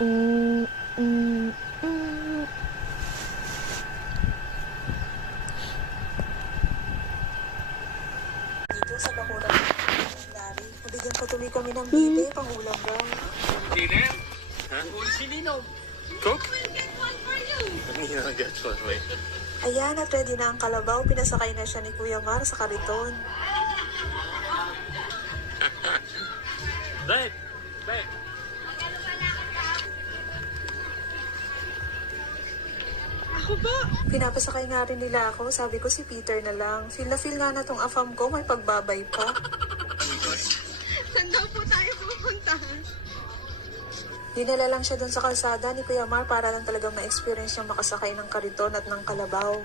Mm, mm, mm. Dito sa bakuran ng Larry, nabigyan pa tuloy kami ng bibe, pangulam daw. Dinner? Huh? Coke? Let me get one, wait. Ayan, at ready na ang kalabaw. Pinasakay na siya ni Kuya Mar sa kariton. Babe! Babe! Pinapasakay nga rin nila ako. Sabi ko si Peter na lang. Feel na feel nga na tong afam ko. May pagbabay pa. Saan daw po tayo pupunta? Dinala lang siya dun sa kalsada ni Kuya Mar para lang talaga ma-experience yung makasakay ng kariton at ng kalabaw.